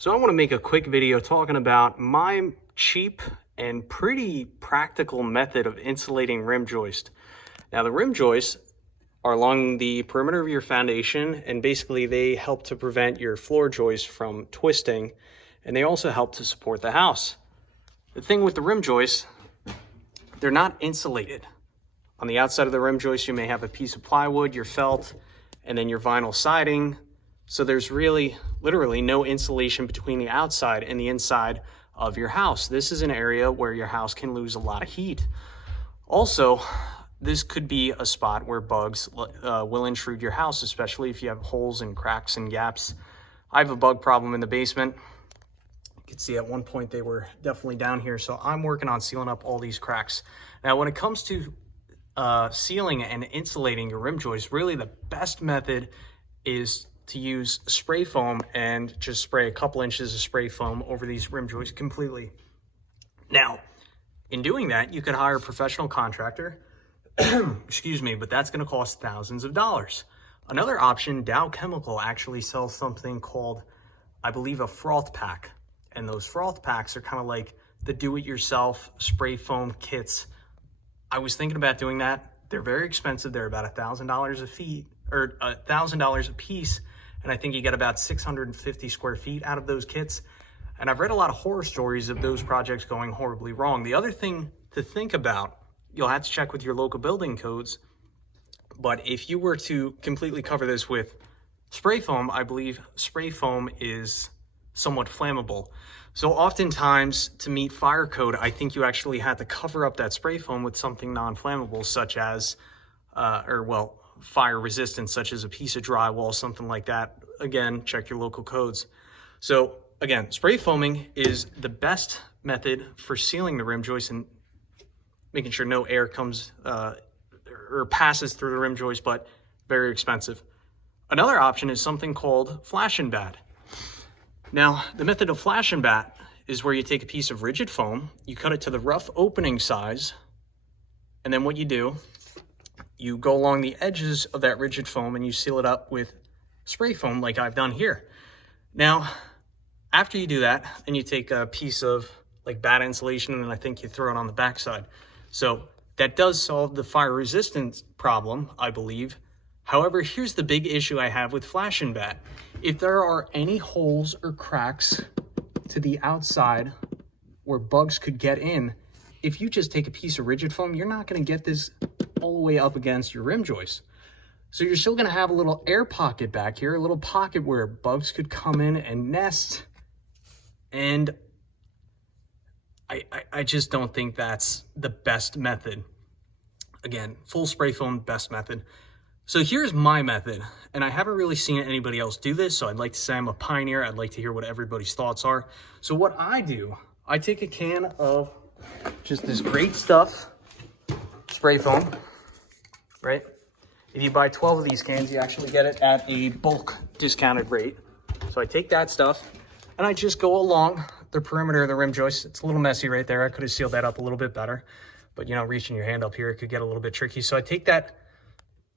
So I want to make a quick video talking about my cheap and pretty practical method of insulating rim joist. Now the rim joists are along the perimeter of your foundation, and basically they help to prevent your floor joists from twisting, and they also help to support the house. The thing with the rim joists, they're not insulated. On the outside of the rim joist, you may have a piece of plywood, your felt, and then your vinyl siding. So there's literally no insulation between the outside and the inside of your house. This is an area where your house can lose a lot of heat. Also, this could be a spot where bugs will intrude your house, especially if you have holes and cracks and gaps. I have a bug problem in the basement. You can see at one point they were definitely down here, so I'm working on sealing up all these cracks. Now, when it comes to sealing and insulating your rim joist, really the best method is to use spray foam and just spray a couple inches of spray foam over these rim joists completely. Now, in doing that, you could hire a professional contractor, excuse me, but that's gonna cost thousands of dollars. Another option, Dow Chemical actually sells something called, I believe, a Froth Pak. And those Froth Paks are kind of like the do-it-yourself spray foam kits. I was thinking about doing that. They're very expensive. They're about $1,000 a feet, or $1,000 a piece. And I think you get about 650 square feet out of those kits. And I've read a lot of horror stories of those projects going horribly wrong. The other thing to think about, you'll have to check with your local building codes, but if you were to completely cover this with spray foam, I believe spray foam is somewhat flammable. So oftentimes, to meet fire code, I think you actually had to cover up that spray foam with something non-flammable, such as, fire resistant, such as a piece of drywall, something like that. Again, check your local codes. So again, spray foaming is the best method for sealing the rim joist and making sure no air comes or passes through the rim joist, but very expensive. Another option is something called flash and bat. Now, the method of flash and bat is where you take a piece of rigid foam, you cut it to the rough opening size, and then what you do, you go along the edges of that rigid foam and you seal it up with spray foam like I've done here. Now, after you do that, then you take a piece of like bat insulation and I think you throw it on the backside. So that does solve the fire resistance problem, I believe. However, here's the big issue I have with flash and bat. If there are any holes or cracks to the outside where bugs could get in, if you just take a piece of rigid foam, you're not gonna get this all the way up against your rim joist. So you're still gonna have a little air pocket back here, a little pocket where bugs could come in and nest. And I just don't think that's the best method. Again, full spray foam, best method. So here's my method, and I haven't really seen anybody else do this, so I'd like to say I'm a pioneer. I'd like to hear what everybody's thoughts are. So what I do, I take a can of just this great stuff, spray foam, right? If you buy 12 of these cans, you actually get it at a bulk discounted rate. So I take that stuff, and I just go along the perimeter of the rim joist. It's a little messy right there. I could have sealed that up a little bit better, but you know, reaching your hand up here, it could get a little bit tricky. So I take that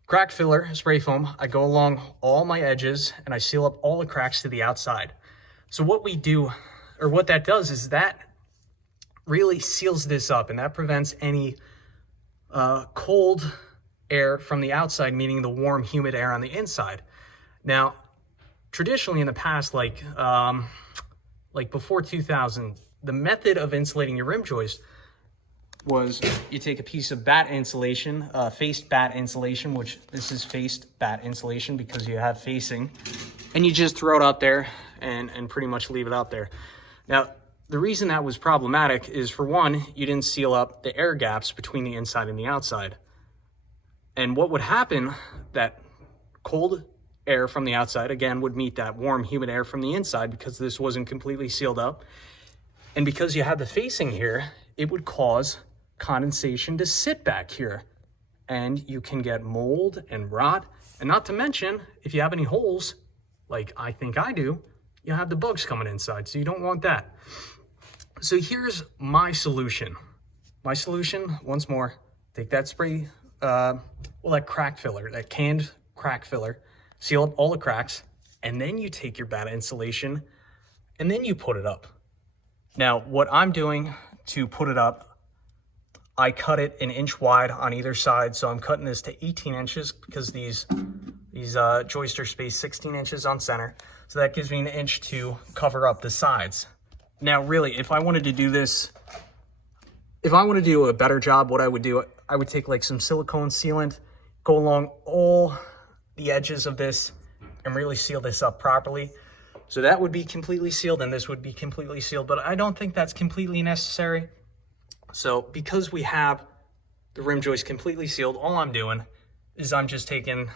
crack filler spray foam, I go along all my edges and I seal up all the cracks to the outside. So what we do, or what that does, is that really seals this up, and that prevents any cold air from the outside, meaning the warm, humid air on the inside. Now, traditionally in the past, like before 2000, the method of insulating your rim joist was you take a piece of bat insulation, faced bat insulation, which this is faced bat insulation because you have facing, and you just throw it out there and pretty much leave it out there. Now, the reason that was problematic is, for one, you didn't seal up the air gaps between the inside and the outside. And what would happen, that cold air from the outside, again, would meet that warm, humid air from the inside because this wasn't completely sealed up. And because you have the facing here, it would cause condensation to sit back here, and you can get mold and rot. And not to mention, if you have any holes, like I think I do, you'll have the bugs coming inside, so you don't want that. So here's my solution. My solution, once more, take that spray, that crack filler, that canned crack filler, seal up all the cracks, and then you take your bat insulation and then you put it up. Now, what I'm doing to put it up, I cut it 1 inch wide on either side. So I'm cutting this to 18 inches because these joists are spaced 16 inches on center. So that gives me 1 inch to cover up the sides. Now, really, if I wanted to do this, if I want to do a better job, what I would do, I would take like some silicone sealant, go along all the edges of this and really seal this up properly. So that would be completely sealed and this would be completely sealed, but I don't think that's completely necessary. So because we have the rim joist completely sealed, all I'm doing is I'm just taking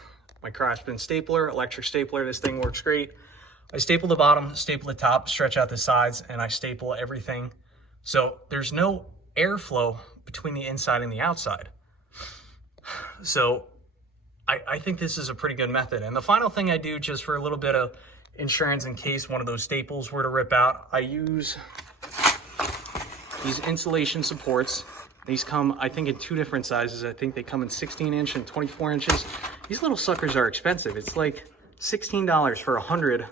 my Craftsman stapler, electric stapler. This thing works great. I staple the bottom, staple the top, stretch out the sides, and I staple everything. So there's no airflow between the inside and the outside. So I think this is a pretty good method. And the final thing I do, just for a little bit of insurance in case one of those staples were to rip out, I use these insulation supports. These come, I think, in 2 different sizes. I think they come in 16 inch and 24 inches. These little suckers are expensive. It's like $16 for 100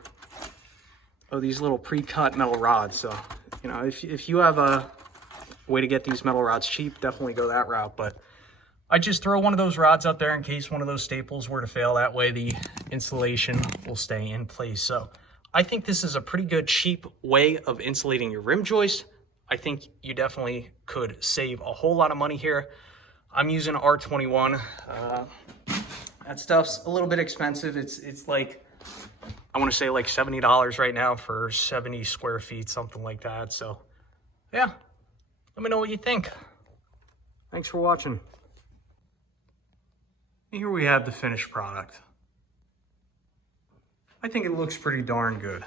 of these little pre-cut metal rods. So, you know, if you have a way to get these metal rods cheap, definitely go that route. But I just throw one of those rods out there in case one of those staples were to fail. That way the insulation will stay in place. So I think this is a pretty good cheap way of insulating your rim joist. I think you definitely could save a whole lot of money here. I'm using R21. That stuff's a little bit expensive. It's like, I want to say like $70 right now for 70 square feet, something like that. So yeah, let me know what you think. Thanks for watching. Here we have the finished product. I think it looks pretty darn good.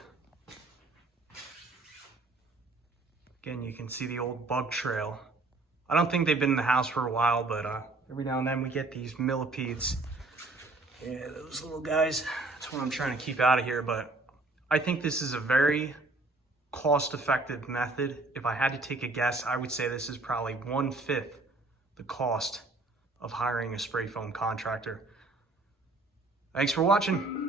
Again, you can see the old bug trail. I don't think they've been in the house for a while, but every now and then we get these millipedes. Yeah, those little guys, that's what I'm trying to keep out of here. But I think this is a very cost-effective method. If I had to take a guess, I would say this is probably 1/5 the cost of hiring a spray foam contractor. Thanks for watching.